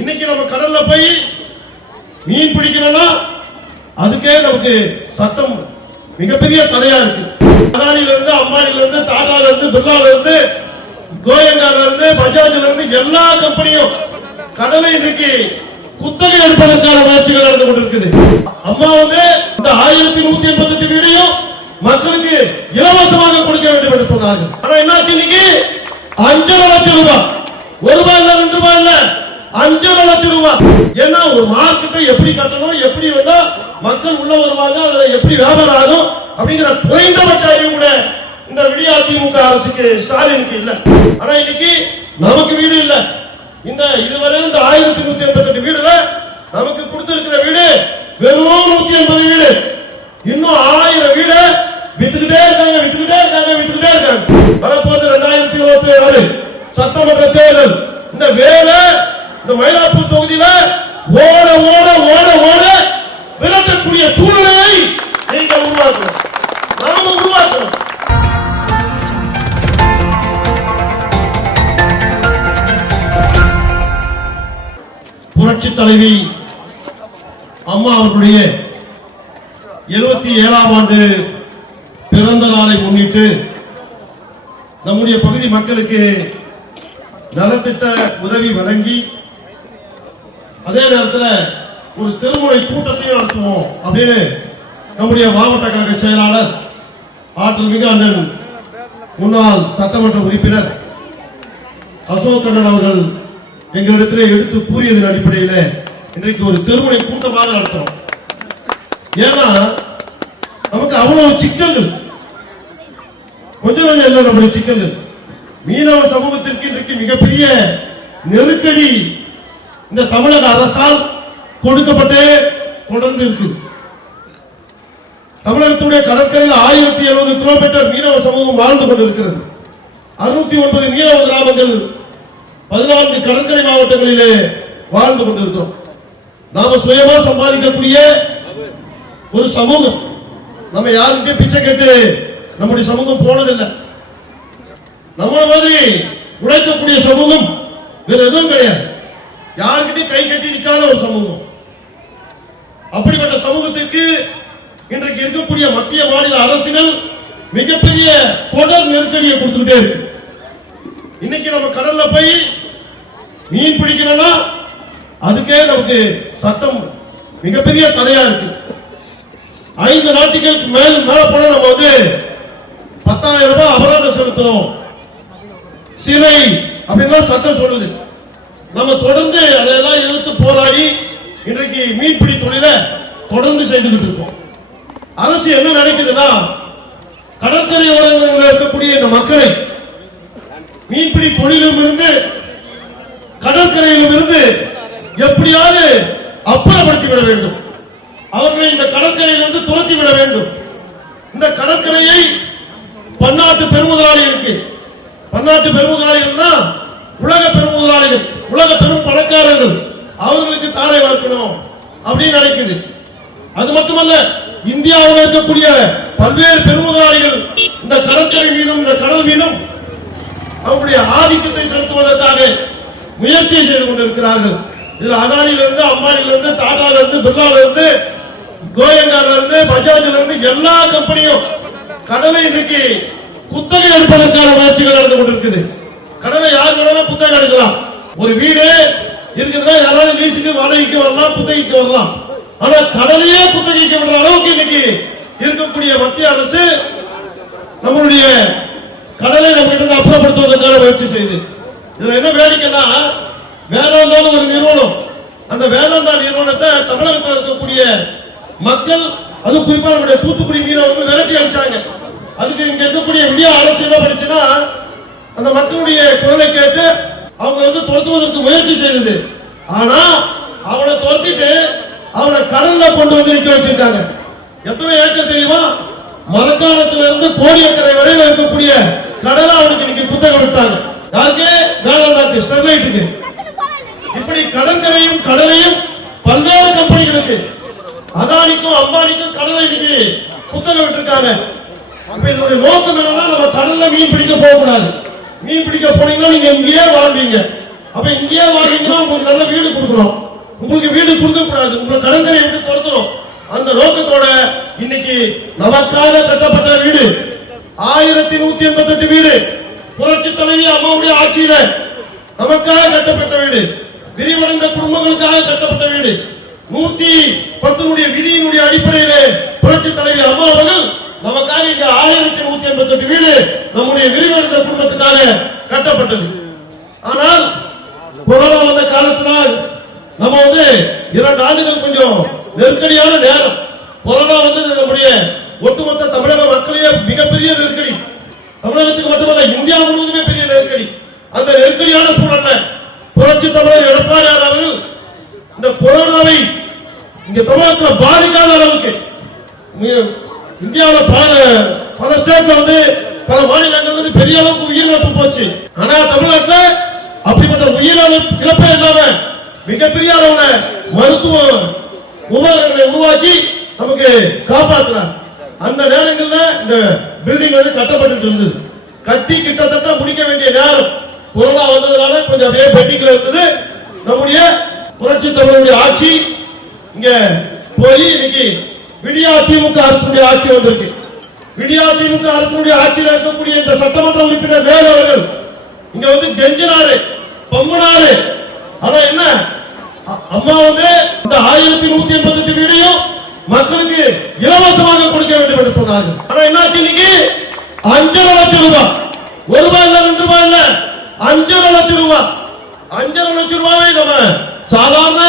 இன்னைக்கு நம்ம கடல்ல போய் மீன் பிடிக்கணும்னா அதுக்கே நமக்கு சட்டம் மிகப்பெரிய தடையா இருக்கு. அதானில இருந்து அம்பானில இருந்து டாடால இருந்து பிர்லால இருந்து கோயங்கால இருந்து பஜாஜ்ல இருந்து எல்லா கம்பெனியும் கடலை இன்னைக்கு குத்தகை எடுப்பதற்கான முயற்சிகள் நடந்து கொண்டிருக்குது. அம்மா வந்து இந்த ஆயிரத்தி நூத்தி எண்பத்தி எட்டு வீடையும் மக்களுக்கு இலவசமாக கொடுக்க வேண்டும் என்று சொன்னார்கள் ஆனா என்னாச்சு இன்னைக்கு? அஞ்சரை லட்சம் ரூபாய். ஒரு ரூபாய் அஞ்சரை லட்சம் ரூபாய் ஏன்னா ஒரு மார்க்கெட்டை எப்படி கட்டணும் எப்படி வந்தா மக்கள் உள்ள வருவாங்க அதுல எப்படி வியாபாரம் ஆகும் அப்படிங்கிற குறைந்தபட்ச அறிவு கூட இந்த விடியா திமுக அரசுக்கு ஸ்டாலினுக்கு இல்ல. ஆனா இன்னைக்கு நமக்கு வீடு இல்ல. இந்த இதுவரை இந்த ஆயிரத்தி நூத்தி எண்பத்தி எட்டு வீடுல நமக்கு கொடுத்திருக்கிற வீடு புரட்சி தலைவி அம்மா அவர்களுடைய எழுபத்தி ஏழாம் ஆண்டு பிறந்த நாளை முன்னிட்டு நம்முடைய பகுதி மக்களுக்கு நலத்திட்ட உதவி வழங்கி அதே நேரத்தில் ஒரு திருமுறை கூட்டத்தையும் நடத்துவோம் அப்படின்னு நம்முடைய மாவட்ட கழக செயலாளர் ஆற்றல் மிகு அண்ணன் முன்னாள் சட்டமன்ற உறுப்பினர் அசோக் கண்ணன் அவர்கள் எங்களிடத்திலே எடுத்து கூறியதன் அடிப்படையில் இன்றைக்கு ஒரு திருமுறை கூட்டமாக நடத்துறோம். ஏன்னா நமக்கு அவ்வளவு சிக்கல்கள். கொஞ்சம் கொஞ்சம் இல்லை நம்முடைய சிக்கல்கள். மீனவ சமூகத்திற்கு இன்றைக்கு மிகப்பெரிய நெருக்கடி இந்த தமிழக அரசால் கொடுக்கப்பட்டே தொடர்ந்து இருக்கு. தமிழகத்துடைய கடற்கரையில் ஆயிரத்தி எழுபது கிலோமீட்டர் மீனவ சமூகம் வாழ்ந்து கொண்டிருக்கிறது. அறுநூத்தி ஒன்பது மீனவ கிராமங்கள் பதினான்கு கடற்கரை மாவட்டங்களிலே வாழ்ந்து கொண்டிருக்கிறோம். நாம சுயமா சம்பாதிக்கக்கூடிய ஒரு சமூகம். நம்ம யாருக்கே பிச்சை கேட்டு நம்முடைய சமூகம் போனதில்லை. நம்மள மாதிரி உழைக்கக்கூடிய சமூகம் வேற எதுவும் கிடையாது. யாருக்கிட்டையும் கை கட்டி நிற்காத ஒரு சமூகம். அப்படிப்பட்ட சமூகத்திற்கு இன்றைக்கு இருக்கக்கூடிய மத்திய மாநில அரசுகள் மிகப்பெரிய தொடர் நெருக்கடியை கொடுத்துக்கிட்டே இருக்கு. இன்னைக்கு நம்ம கடல்ல போய் மீன் பிடிக்கணும்னா அதுக்கே நமக்கு சட்டம் மிகப்பெரிய தடையா இருக்கு. ஐந்து நாட்டுகளுக்கு மேல் மேல போன நம்ம வந்து பத்தாயிரம் ரூபாய் அபராதம் செலுத்தணும் சிலை அப்படின்லாம் சட்டம் சொல்லுது. நம்ம தொடர்ந்து அதையெல்லாம் எதிர்த்து போராடி இன்றைக்கு மீன்பிடி தொழிலை தொடர்ந்து செய்துகிட்டு இருக்கோம். அரசு என்ன நினைக்குதுன்னா கடற்கரை ஓரங்களில் இருக்கக்கூடிய இந்த மக்களை மீன்பிடி தொழிலும் இருந்து கடற்கரையிலும் இருந்து எப்படியாவது அப்புறப்படுத்தி விட வேண்டும். அவர்களை இந்த கடற்கரையிலிருந்து துரத்தி விட வேண்டும். இந்த கடற்கரையை பன்னாட்டு பெருமுதலாளிகளுக்கு பன்னாட்டு பெருமுதலாளிகள்னா உலக பெருமுதலாளிகள் உலக பெரும் பணக்காரர்கள் அவர்களுக்கு தாரை வார்க்கணும் அப்படின்னு நினைக்குது. அது மட்டுமல்ல இந்தியாவில் இருக்கக்கூடிய பல்வேறு பெருமுதலாளிகள் இந்த கடற்கரை மீதும் இந்த கடல் மீதும் அவருடைய ஆதிக்கத்தை செலுத்துவதற்காக முயற்சி செய்து கொண்டிருக்கிறார்கள். இதுல அதானில இருந்து அம்பானில இருந்து டாடால இருந்து பிர்லால இருந்து கோயங்கால இருந்து பஜாஜ்ல இருந்து எல்லா கம்பெனியும் கடலை இன்னைக்கு குத்தகை எடுப்பதற்கான முயற்சிகள் நடந்து கொண்டிருக்குது. கடலை யார் வேணாலும் புத்தகம் எடுக்கலாம். ஒரு வீடு இருக்குதுன்னா யாராவது லீஸுக்கு வாடகைக்கு வரலாம் புத்தகைக்கு வரலாம். ஆனா கடலையே குத்தகைக்கு விடுற அளவுக்கு இன்னைக்கு இருக்கக்கூடிய மத்திய அரசு நம்மளுடைய கடலை நம்ம கிட்ட அப்புறப்படுத்துவதற்கான முயற்சி செய்யுது இதுல என்ன வேடிக்கைன்னா வேதாந்தான்னு ஒரு நிறுவனம். அந்த வேதாந்தா நிறுவனத்தை தமிழகத்தில் இருக்கக்கூடிய மக்கள் அது குறிப்பா நம்முடைய தூத்துக்குடி மீனவர்கள் விரட்டி அடிச்சாங்க. அதுக்கு இங்க இருக்கக்கூடிய விடியா ஆலோசனை என்ன அந்த மக்களுடைய குரலை கேட்டு அவங்க வந்து துரத்துவதற்கு முயற்சி செய்தது. ஆனா அவனை துரத்திட்டு அவனை கடல்ல கொண்டு வந்து நிக்க வச்சிருக்காங்க. எத்தனை ஏக்கர் தெரியுமா? மரக்காணத்துல இருந்து கோடியக்கரை வரையில இருக்கக்கூடிய கடலை அவனுக்கு இன்னைக்கு குத்தகை விட்டாங்க யாருக்கு? ஸ்டெர்லைட்டுக்கு இப்படி கடற்கரையும் கடலையும் பல்வேறு கம்பெனிகளுக்கு அதானிக்கும் அம்பானிக்கும் கடலை இன்னைக்கு குத்தகை விட்டுருக்காங்க. அப்ப இதனுடைய நோக்கம் என்னன்னா நம்ம கடல்ல மீன் பிடிக்க போக கூடாது மீன் பிடிக்க போனீங்கன்னா நீங்க இங்கேயே வாழ்வீங்க. அப்ப இங்கேயே வாழ்வீங்கன்னா உங்களுக்கு நல்ல வீடு கொடுக்கணும். வரக்கூடாது உங்களை கடற்கரை விட்டு துரத்தணும். அந்த நோக்கத்தோட இன்னைக்கு நமக்காக கட்டப்பட்ட வீடு. ஆயிரத்தி நூத்தி எண்பத்தி எட்டு வீடு. புரட்சி தலைவி அம்மாவுடைய ஆட்சியில நமக்காக கட்டப்பட்ட வீடு. விரிவடைந்த குடும்பங்களுக்காக கட்டப்பட்ட வீடு. நூத்தி பத்தினுடைய விதியினுடைய அடிப்படையிலே புரட்சி தலைவி அம்மா அவர்கள் நமக்காக இங்க ஆயிரத்தி நூத்தி எண்பத்தி எட்டு வீடு நம்முடைய விரிவடைந்த குடும்பத்துக்காக கட்டப்பட்டது. ஆனால் கொரோனா வந்த காலத்தினால் நம்ம வந்து இரண்டு ஆண்டுகள் கொஞ்சம் நெருக்கடியான நேரம். கொரோனா வந்து நம்முடைய ஒட்டுமொத்த தமிழக மக்களையே மிகப்பெரிய நெருக்கடி. தமிழகத்துக்கு மட்டுமல்ல இந்தியா முழுவதுமே பெரிய நெருக்கடி. அந்த நெருக்கடியான சூழல்ல புரட்சி தமிழர் எடப்பாடியார் அவர்கள் இந்த கொரோனாவை இங்க தமிழகத்தில் பாதிக்காத அளவுக்கு இந்தியாவில் பல பல ஸ்டேட்ல வந்து பல மாநிலங்கள் வந்து பெரிய அளவுக்கு உயிரிழப்பு போச்சு. ஆனா தமிழ்நாட்டுல அப்படிப்பட்ட உயிரிழப்பு இழப்பே இல்லாம மிகப்பெரிய அளவுல மருத்துவ உபகரணங்களை உருவாக்கி நமக்கு காப்பாற்றலாம் அந்த நேரங்கள்ல இந்த பில்டிங் வந்து கட்டப்பட்டு இருந்தது. கட்டி கிட்டத்தட்ட முடிக்க வேண்டிய நேரம். கொரோனா வந்ததுனால கொஞ்சம் அப்படியே பெண்டிங்ல இருந்தது. நம்முடைய புரட்சி தமிழருடைய ஆட்சி இங்க போய் இன்னைக்கு விடியா திமுக அரசுடைய ஆட்சி வந்திருக்கு. விடியா திமுக அரசுடைய ஆட்சியில் இருக்கக்கூடிய இந்த சட்டமன்ற உறுப்பினர் வேறு அவர்கள் இங்க வந்து கெஞ்சினாரு பம்புனாரு ஆனா என்ன அ- அம்மா வந்து இந்த ஆயிரத்தி நூத்தி எண்பத்தி எட்டு வீடையும் மக்களுக்கு இலவசமாக கொடுக்க வேண்டும் என்று சொன்னாங்க ஆனா என்னாச்சு இன்னைக்கு அஞ்சரை லட்சம் ரூபாய். ஒரு ரூபாய் இல்ல ரெண்டு ரூபாய் இல்ல. அஞ்சரை லட்சம் ரூபாய். அஞ்சரை லட்சம் ரூபாயை நம்ம. சாதாரண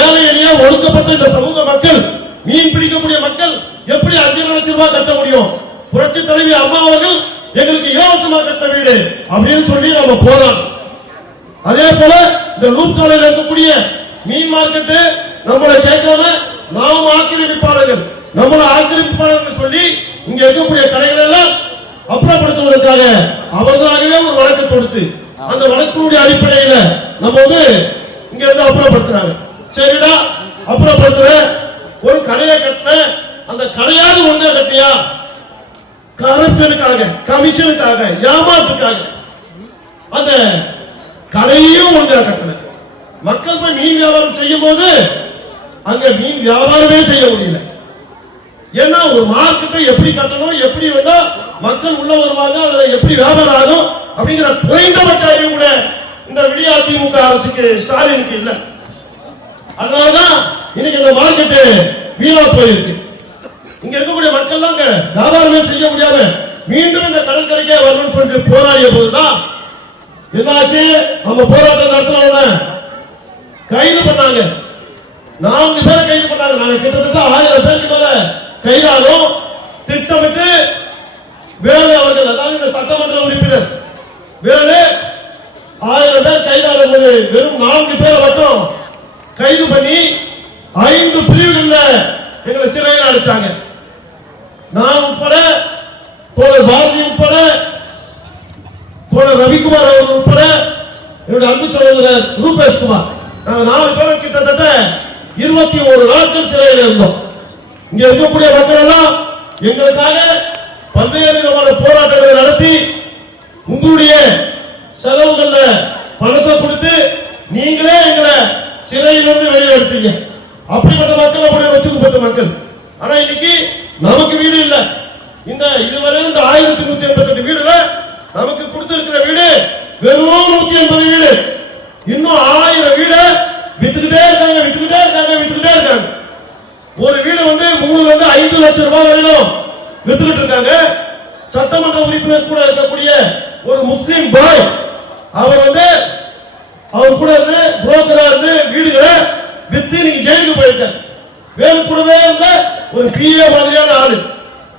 ஏழை எளிய ஒடுக்கப்பட்ட இந்த சமூக மக்கள் மீன் பிடிக்கக்கூடிய மக்கள் எப்படி அஞ்சரை லட்சம் ரூபாய் கட்ட முடியும்? புரட்சி தலைவி அம்மா அவர்கள் எங்களுக்கு இலவசமா கட்ட வீடு அப்படின்னு சொல்லி நம்ம போறோம் அதே போல இந்த லூப் சாலையில் இருக்கக்கூடிய மீன் மார்க்கெட்டு நம்மளை கேட்காம நாம் ஆக்கிரமிப்பாளர்கள் நம்மளை ஆக்கிரமிப்பாளர்கள் சொல்லி இங்க இருக்கக்கூடிய கடைகள் எல்லாம் அப்புறப்படுத்துவதற்காக அவர்களாகவே ஒரு வழக்கு தொடுத்து அந்த வழக்கினுடைய அடிப்படையில நம்ம வந்து இங்க இருந்து அப்புறப்படுத்துறாங்க. சரிடா அப்புறப்படுத்துற ஒரு கடையை கட்டின அந்த கடையாவது ஒண்ணே கட்டியா? கரப்ஷனுக்காக கமிஷனுக்காக ஏமாத்துக்காக. அந்த கடையையும் ஒழுங்கா கட்டல. மக்கள் போய் மீன் வியாபாரம் செய்யும் போது அங்க மீன் வியாபாரமே செய்ய முடியல. ஏன்னா ஒரு மார்க்கெட்டை எப்படி கட்டணும் எப்படி வந்தா மக்கள் உள்ள வருவாங்க அதுல எப்படி வியாபாரம் ஆகும் அப்படிங்கிற குறைந்தபட்ச அறிவு கூட இந்த விடிய அதிமுக அரசுக்கு ஸ்டாலினுக்கு இல்ல. அதனாலதான் இன்னைக்கு இந்த மார்க்கெட்டு வீணா போயிருக்கு. இங்க இருக்கக்கூடிய மக்கள் எல்லாம் வியாபாரமே செய்ய முடியாம மீண்டும் இந்த கடற்கரைக்கே வரணும்னு சொல்லிட்டு போராடிய போதுதான் என்னாச்சு? நம்ம போராட்டம் நடத்தினவங்க கைது பண்ணாங்க. நான்கு பேரை கைது பண்ணாங்க. நாங்க கிட்டத்தட்ட ஆயிரம் பேருக்கு மேல கைதாலும் திட்டமிட்டு வேலு அவர்கள் அதாவது இந்த சட்டமன்ற உறுப்பினர் வேலு ஆயிரம் பேர் கைதான போது வெறும் நான்கு பேர் மட்டும் கைது பண்ணி ஐந்து பிரிவுகள்ல எங்களை சிறையில் அடைச்சாங்க. நான் உட்பட தோழர் பாரதி உட்பட தோழர் ரவிக்குமார் அவர்கள் உட்பட என்னுடைய அன்பு சகோதரர் ரூபேஷ்குமார். நாங்கள் நாலு பேரும் கிட்டத்தட்ட இருபத்தி ஒரு நாட்கள் சிறையில் இருந்தோம். இங்க இருக்கக்கூடிய மக்கள் எல்லாம் எங்களுக்காக பல்வேறு விதமான போராட்டங்களை நடத்தி உங்களுடைய செலவுகள்ல பணத்தை கொடுத்து நீங்களே எங்களை சிறையிலிருந்து வெளியே எடுத்தீங்க அப்படிப்பட்ட மக்கள் அப்படி வச்சுக்கப்பட்ட மக்கள். ஆனா இன்னைக்கு நமக்கு வீடு இல்லை. இந்த இதுவரை இந்த ஆயிரத்தி நூத்தி எண்பத்தி எட்டு வீடுல நமக்கு கொடுத்திருக்கிற வீடு வெறும் நூத்தி எண்பது வீடு. இன்னும் ஆயிரம் வீடு வித்துக்கிட்டே இருக்காங்க வித்துக்கிட்டே இருக்காங்க வித்துக்கிட்டே இருக்காங்க. ஒரு வீடு வந்து மூணுல இருந்து ஐந்து லட்சம் ரூபாய் வரையிலும் வித்துக்கிட்டு இருக்காங்க. சட்டமன்ற உறுப்பினர் கூட இருக்கக்கூடிய ஒரு முஸ்லீம் பாய் அவர் வந்து அவர் கூட இருந்து புரோக்கரா இருந்து வீடுகளை வித்து நீங்க ஜெயிலுக்கு போயிருக்காரு. வேறு கூடவே இருந்த ஒரு பிஏ மாதிரியான ஆளு.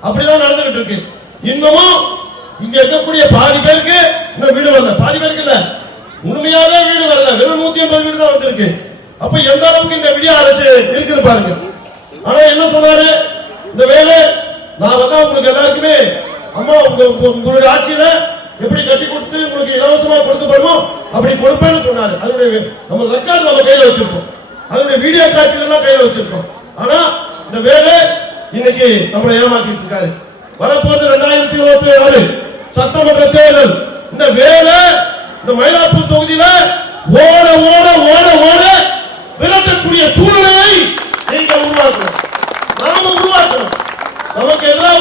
அப்படிதான் நடந்துகிட்டு இருக்கு. இன்னமும் இங்க இருக்கக்கூடிய பாதி பேருக்கு இன்னும் வீடு வரல. பாதி பேருக்கு இல்ல. உண்மையாவே வீடு வரல. வெறும் நூத்தி ஐம்பது வீடு தான் வந்திருக்கு. அப்ப எந்த அளவுக்கு இந்த விடிய அரசு இருக்குது பாருங்க. ஆனா என்ன சொன்னாரு? இந்த வேலை நான் வந்தா உங்களுக்கு எல்லாருக்குமே அம்மா உங்க உங்களுடைய ஆட்சியில எப்படி கட்டி கொடுத்து உங்களுக்கு இலவசமா கொடுக்கப்படுமோ அப்படி கொடுப்பேன்னு சொன்னாரு. அதனுடைய நம்ம ரெக்கார்டு நம்ம கையில வச்சிருக்கோம். அதனுடைய வீடியோ காட்சிகள் எல்லாம் கையில வச்சிருக்கோம். ஆனா இந்த வேலை இன்னைக்கு நம்மளை ஏமாத்திட்டு இருக்காரு. வரப்போது ரெண்டாயிரத்தி இருபத்தி நாலு சட்டமன்ற தேர்தல். இந்த வேலை இந்த மயிலாப்பூர் தொகுதியில ஓட ஓட ஓட ஓட விரட்டக்கூடிய சூழல்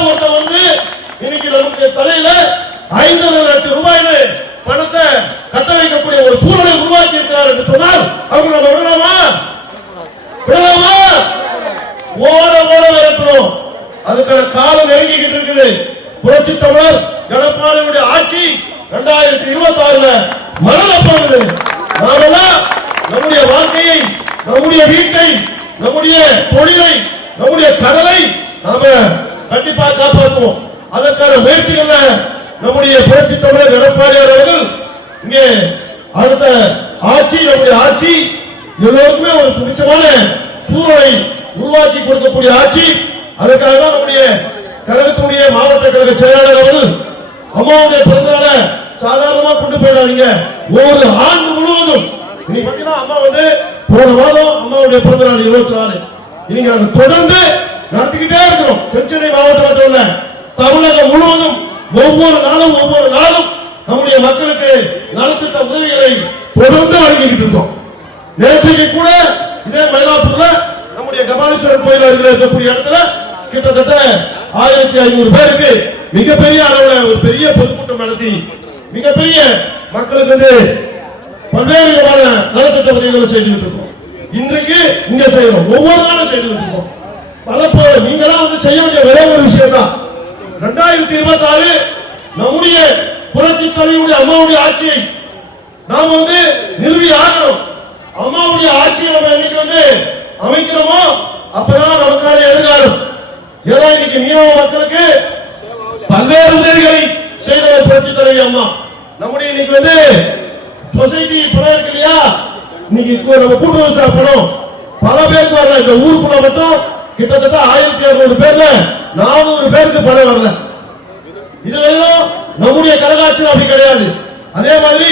ஒருத்த வந்து இன்னைக்கு நமக்கு தலையில ஐந்தரை லட்சம் ரூபாயில பணத்தை கட்ட வைக்கக்கூடிய ஒரு சூழலை உருவாக்கி இருக்கிறார் என்று சொன்னால் அவங்க நம்ம விடலாமா? விடலாமா? ஓட ஓட விரட்டணும் அதுக்கான காலம் நெருங்கிக்கிட்டு இருக்குது. புரட்சி தமிழர் எடப்பாடியுடைய ஆட்சி இரண்டாயிரத்தி இருபத்தி ஆறுல மலர போகுது நாமெல்லாம் நம்முடைய வாழ்க்கையை நம்முடைய வீட்டை நம்முடைய தொழிலை நம்முடைய கடலை நாம கண்டிப்பா காப்பாற்றுவோம். அதற்கான முயற்சிகளை நம்முடைய புரட்சி தமிழர் எடப்பாடியார் அவர்கள் இங்கே அடுத்த ஆட்சி நம்முடைய ஆட்சி எல்லோருக்குமே ஒரு சுபிச்சமான சூழலை உருவாக்கி கொடுக்கக்கூடிய ஆட்சி. அதற்காக தான் நம்முடைய கழகத்துடைய மாவட்ட கழக செயலாளர் அவர்கள் அம்மாவுடைய பிறந்தநாள சாதாரணமா கொண்டு போயிடாதீங்க. ஒரு ஆண்டு முழுவதும். இன்னைக்கு பாத்தீங்கன்னா அம்மா வந்து போன மாதம் அம்மாவுடைய பிறந்தநாள் இருபத்தி நாலு. இன்னைக்கு அதை தொடர்ந்து நடத்திக்கிட்டே இருக்கிறோம். தென்சென்னை மாவட்டம் மட்டும் இல்ல தமிழகம் முழுவதும் ஒவ்வொரு நாளும் ஒவ்வொரு நாளும் நம்முடைய மக்களுக்கு நலத்திட்ட உதவிகளை தொடர்ந்து வழங்கிக்கிட்டு இருக்கோம். நேற்றைக்கு கூட இதே மயிலாப்பூர்ல நம்முடைய கபாலீஸ்வரர் கோயில் அருகில் இருக்கக்கூடிய இடத்துல கிட்டத்தட்ட ஆயிரத்தி ஐநூறு பேருக்கு மிகப்பெரிய அளவுல ஒரு பெரிய பொதுக்கூட்டம் நடத்தி மிகப்பெரிய மக்களுக்கு வந்து பல்வேறு விதமான நலத்திட்ட உதவிகளை செய்துகிட்டு இருக்கோம். இன்றைக்கு இங்க செய்யறோம். ஒவ்வொரு நாளும் செய்துட்டு இருக்கோம். வரப்போ நீங்களா வந்து செய்ய வேண்டிய ஒரே ஒரு விஷயம் தான் ரெண்டாயிரத்தி இருபத்தி ஆறு நம்முடைய புரட்சி தலைவருடைய அம்மாவுடைய ஆட்சியை நாம் வந்து நிறுவி ஆகணும். அம்மாவுடைய ஆட்சியை நம்ம இன்னைக்கு வந்து அமைக்கிறோமோ அப்பதான் நமக்கான எதிர்காலம். ஏன்னா இன்னைக்கு மீனவ மக்களுக்கு பல்வேறு உதவிகளை செய்தவர் புரட்சி தலைவி அம்மா. நம்முடைய இன்னைக்கு வந்து சொசைட்டி பணம் இருக்கு இல்லையா? இன்னைக்கு இப்போ நம்ம கூட்டுறவு சார் பணம் பல பேருக்கு வரல இந்த ஊருக்குள்ள மட்டும் கிட்டத்தட்ட ஆயிரத்தி அறுநூறு பேர்ல நானூறு பேருக்கு பணம் வரல. இது வெறும் நம்முடைய கரகாட்சி அப்படி கிடையாது. அதே மாதிரி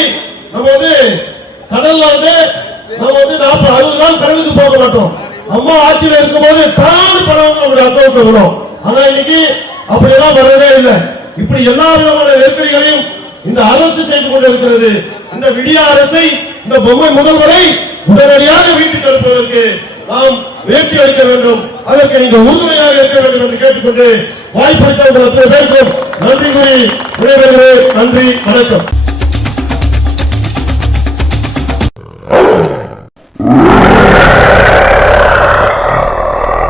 நம்ம வந்து கடல்ல வந்து நம்ம வந்து நாற்பது அறுபது நாள் கடலுக்கு போக மாட்டோம். அம்மா ஆட்சியில் இருக்கும்போது டான் பணம் நம்முடைய அக்கௌண்ட்ல விடும். ஆனா இன்னைக்கு அப்படியெல்லாம் வர்றதே இல்லை. இப்படி எல்லா விதமான நெருக்கடிகளையும் இந்த அரசு செய்து கொண்டிருக்கிறது. இந்த விடிய அரசை இந்த பொம்மை முதல்வரை உடனடியாக வீட்டுக்கு அனுப்புவதற்கு நாம் முயற்சி அளிக்க வேண்டும். அதற்கு நீங்கள் உறுதுணையாக இருக்க வேண்டும் என்று கேட்டுக்கொண்டு வாய்ப்பளித்த உங்கள் அத்தனை பேருக்கும் நன்றி கூறி விடைபெறுகிறேன். நன்றி வணக்கம்.